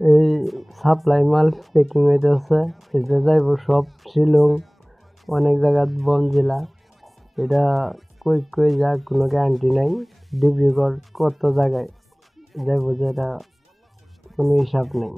এই সাপ্লাই মাল পেকিং হইতেছে, এটা যাইব সব শিলং, অনেক জায়গাত বনজিলা। এটা কই কই যা কোনো গ্যারান্টি নাই। ডিব্রুগড় কত জায়গায় যাইব, যেটা কোনো হিসাব নেই।